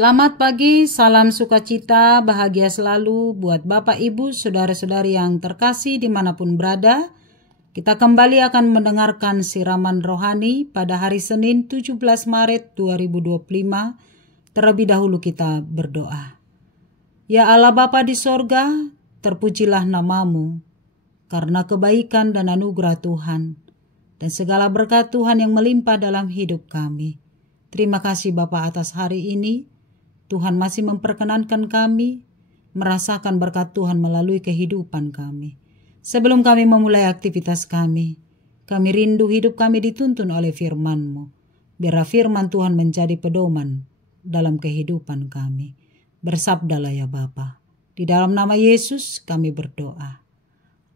Selamat pagi, salam sukacita, bahagia selalu buat Bapak, Ibu, saudara-saudari yang terkasih dimanapun berada. Kita kembali akan mendengarkan siraman rohani pada hari Senin 17 Maret 2025. Terlebih dahulu kita berdoa. Ya Allah Bapa di sorga, terpujilah namamu karena kebaikan dan anugerah Tuhan dan segala berkat Tuhan yang melimpah dalam hidup kami. Terima kasih Bapa atas hari ini. Tuhan masih memperkenankan kami merasakan berkat Tuhan melalui kehidupan kami. Sebelum kami memulai aktivitas kami rindu hidup kami dituntun oleh firman-Mu. Biarlah firman Tuhan menjadi pedoman dalam kehidupan kami. Bersabdalah ya Bapa. Di dalam nama Yesus kami berdoa.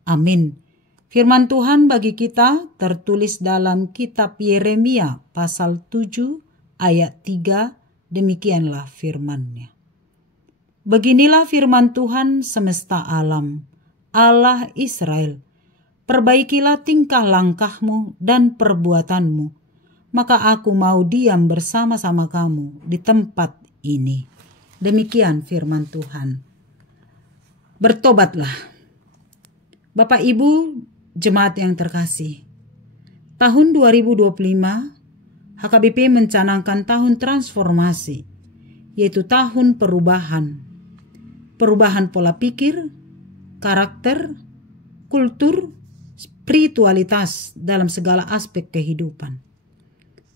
Amin. Firman Tuhan bagi kita tertulis dalam kitab Yeremia pasal 7 ayat 3. Demikianlah firman-Nya. Beginilah firman Tuhan semesta alam, Allah Israel. Perbaikilah tingkah langkahmu dan perbuatanmu, maka aku mau diam bersama-sama kamu di tempat ini. Demikian firman Tuhan. Bertobatlah. Bapak Ibu jemaat yang terkasih, tahun 2025 HKBP mencanangkan tahun transformasi, yaitu tahun perubahan. Perubahan pola pikir, karakter, kultur, spiritualitas dalam segala aspek kehidupan.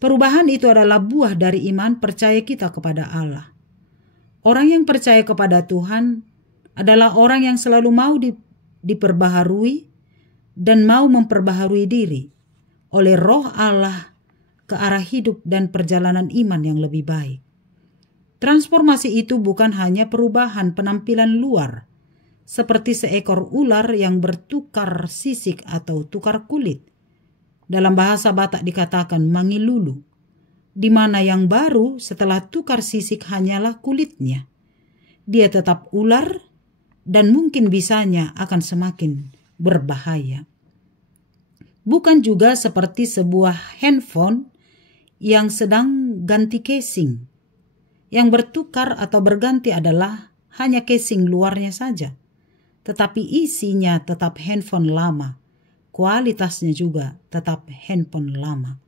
Perubahan itu adalah buah dari iman percaya kita kepada Allah. Orang yang percaya kepada Tuhan adalah orang yang selalu mau diperbaharui dan mau memperbaharui diri oleh Roh Allah ke arah hidup dan perjalanan iman yang lebih baik. Transformasi itu bukan hanya perubahan penampilan luar, seperti seekor ular yang bertukar sisik atau tukar kulit. Dalam bahasa Batak dikatakan mangilulu, di mana yang baru setelah tukar sisik hanyalah kulitnya. Dia tetap ular dan mungkin bisanya akan semakin berbahaya. Bukan juga seperti sebuah handphone yang sedang ganti casing. Yang bertukar atau berganti adalah hanya casing luarnya saja, tetapi isinya tetap handphone lama. Kualitasnya juga tetap handphone lama.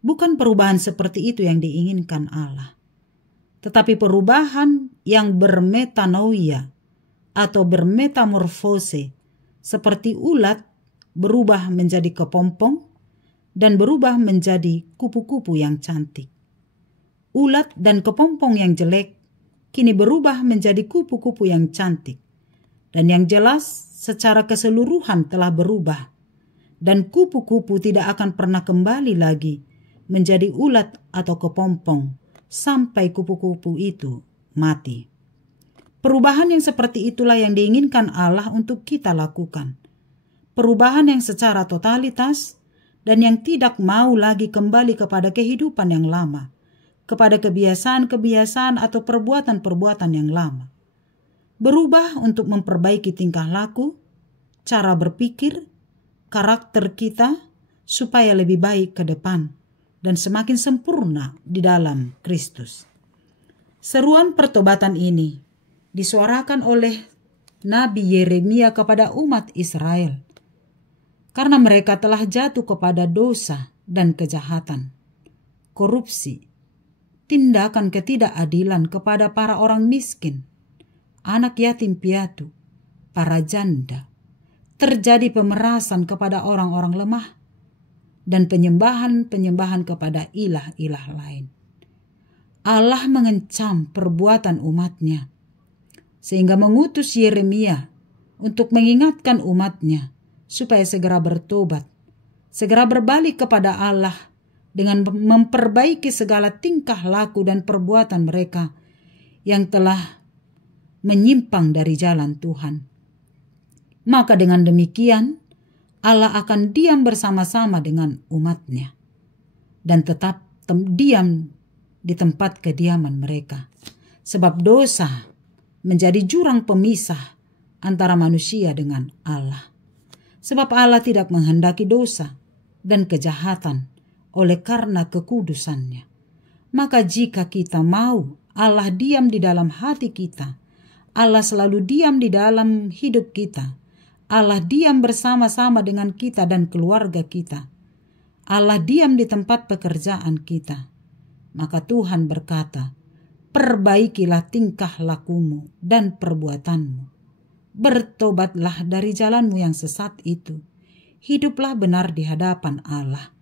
Bukan perubahan seperti itu yang diinginkan Allah, tetapi perubahan yang bermetanoia atau bermetamorfose, seperti ulat berubah menjadi kepompong dan berubah menjadi kupu-kupu yang cantik. Ulat dan kepompong yang jelek kini berubah menjadi kupu-kupu yang cantik. Dan yang jelas secara keseluruhan telah berubah. Dan kupu-kupu tidak akan pernah kembali lagi menjadi ulat atau kepompong sampai kupu-kupu itu mati. Perubahan yang seperti itulah yang diinginkan Allah untuk kita lakukan. Perubahan yang secara totalitas dan yang tidak mau lagi kembali kepada kehidupan yang lama, kepada kebiasaan-kebiasaan atau perbuatan-perbuatan yang lama. Berubah untuk memperbaiki tingkah laku, cara berpikir, karakter kita, supaya lebih baik ke depan dan semakin sempurna di dalam Kristus. Seruan pertobatan ini disuarakan oleh Nabi Yeremia kepada umat Israel, karena mereka telah jatuh kepada dosa dan kejahatan, korupsi, tindakan ketidakadilan kepada para orang miskin, anak yatim piatu, para janda, terjadi pemerasan kepada orang-orang lemah, dan penyembahan-penyembahan kepada ilah-ilah lain. Allah mengencam perbuatan umatnya, sehingga mengutus Yeremia untuk mengingatkan umatnya supaya segera bertobat, segera berbalik kepada Allah dengan memperbaiki segala tingkah laku dan perbuatan mereka yang telah menyimpang dari jalan Tuhan. Maka dengan demikian Allah akan diam bersama-sama dengan umatnya dan tetap diam di tempat kediaman mereka. Sebab dosa menjadi jurang pemisah antara manusia dengan Allah. Sebab Allah tidak menghendaki dosa dan kejahatan oleh karena kekudusannya. Maka jika kita mau Allah diam di dalam hati kita. Allah selalu diam di dalam hidup kita. Allah diam bersama-sama dengan kita dan keluarga kita. Allah diam di tempat pekerjaan kita. Maka Tuhan berkata, perbaikilah tingkah lakumu dan perbuatanmu. Bertobatlah dari jalanmu yang sesat itu. Hiduplah benar di hadapan Allah.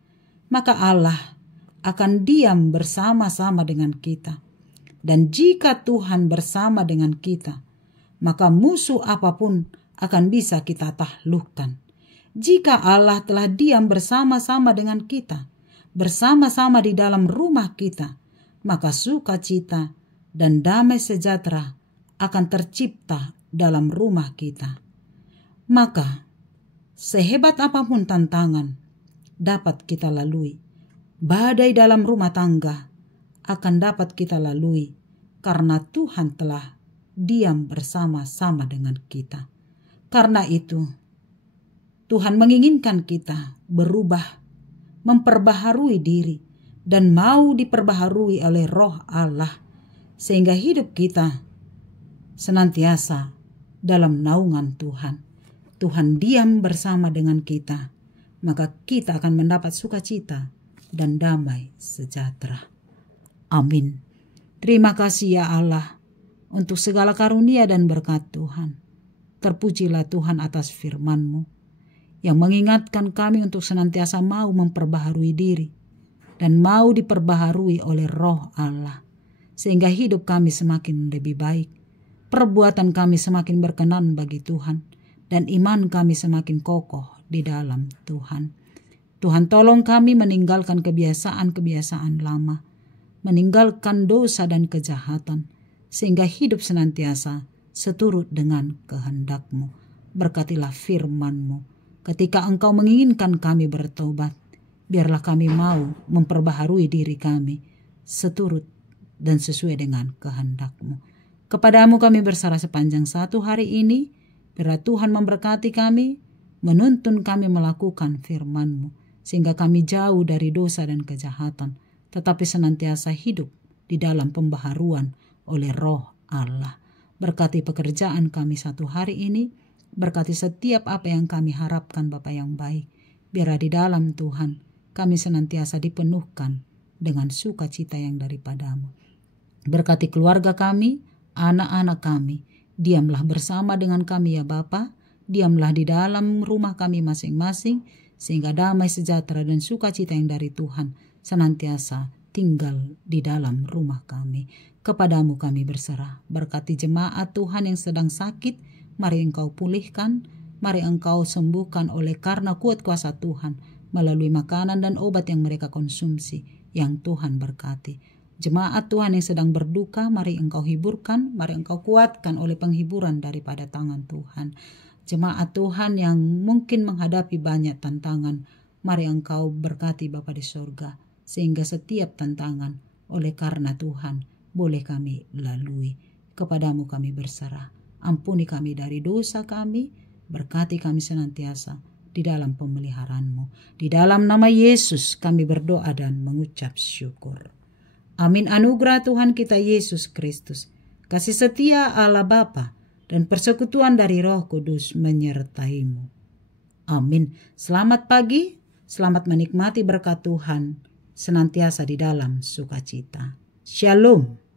Maka Allah akan diam bersama-sama dengan kita. Dan jika Tuhan bersama dengan kita, maka musuh apapun akan bisa kita taklukkan. Jika Allah telah diam bersama-sama dengan kita, bersama-sama di dalam rumah kita, maka sukacita dan damai sejahtera akan tercipta dalam rumah kita. Maka sehebat apapun tantangan dapat kita lalui, badai dalam rumah tangga akan dapat kita lalui karena Tuhan telah diam bersama-sama dengan kita. Karena itu, Tuhan menginginkan kita berubah, memperbaharui diri, dan mau diperbaharui oleh Roh Allah, sehingga hidup kita senantiasa dalam naungan Tuhan. Tuhan diam bersama dengan kita, maka kita akan mendapat sukacita dan damai sejahtera. Amin. Terima kasih ya Allah untuk segala karunia dan berkat Tuhan. Terpujilah Tuhan atas firman-Mu yang mengingatkan kami untuk senantiasa mau memperbaharui diri dan mau diperbaharui oleh Roh Allah, sehingga hidup kami semakin lebih baik, perbuatan kami semakin berkenan bagi Tuhan, dan iman kami semakin kokoh di dalam Tuhan. Tuhan tolong kami meninggalkan kebiasaan-kebiasaan lama, meninggalkan dosa dan kejahatan, sehingga hidup senantiasa seturut dengan kehendak-Mu. Berkatilah firman-Mu. Ketika Engkau menginginkan kami bertobat, biarlah kami mau memperbaharui diri kami seturut dan sesuai dengan kehendak-Mu. Kepadamu kami berserah sepanjang satu hari ini. Biarlah Tuhan memberkati kami, menuntun kami melakukan firman-Mu, sehingga kami jauh dari dosa dan kejahatan, tetapi senantiasa hidup di dalam pembaharuan oleh Roh Allah. Berkati pekerjaan kami satu hari ini, berkati setiap apa yang kami harapkan Bapa yang baik. Biarlah di dalam Tuhan kami senantiasa dipenuhkan dengan sukacita yang daripada-Mu. Berkati keluarga kami, anak-anak kami, diamlah bersama dengan kami ya Bapa, diamlah di dalam rumah kami masing-masing, sehingga damai sejahtera dan sukacita yang dari Tuhan senantiasa tinggal di dalam rumah kami. Kepadamu kami berserah. Berkati jemaat Tuhan yang sedang sakit, mari Engkau pulihkan, mari Engkau sembuhkan oleh karena kuat kuasa Tuhan, melalui makanan dan obat yang mereka konsumsi, yang Tuhan berkati. Jemaat Tuhan yang sedang berduka, mari Engkau hiburkan, mari Engkau kuatkan oleh penghiburan daripada tangan Tuhan. Jemaat Tuhan yang mungkin menghadapi banyak tantangan, mari Engkau berkati Bapa di sorga, sehingga setiap tantangan oleh karena Tuhan boleh kami lalui. Kepadamu kami berserah. Ampuni kami dari dosa kami, berkati kami senantiasa di dalam pemeliharaan-Mu. Di dalam nama Yesus kami berdoa dan mengucap syukur. Amin. Anugerah Tuhan kita Yesus Kristus, kasih setia Allah Bapa, dan persekutuan dari Roh Kudus menyertai-Mu. Amin. Selamat pagi, selamat menikmati berkat Tuhan, senantiasa di dalam sukacita. Shalom.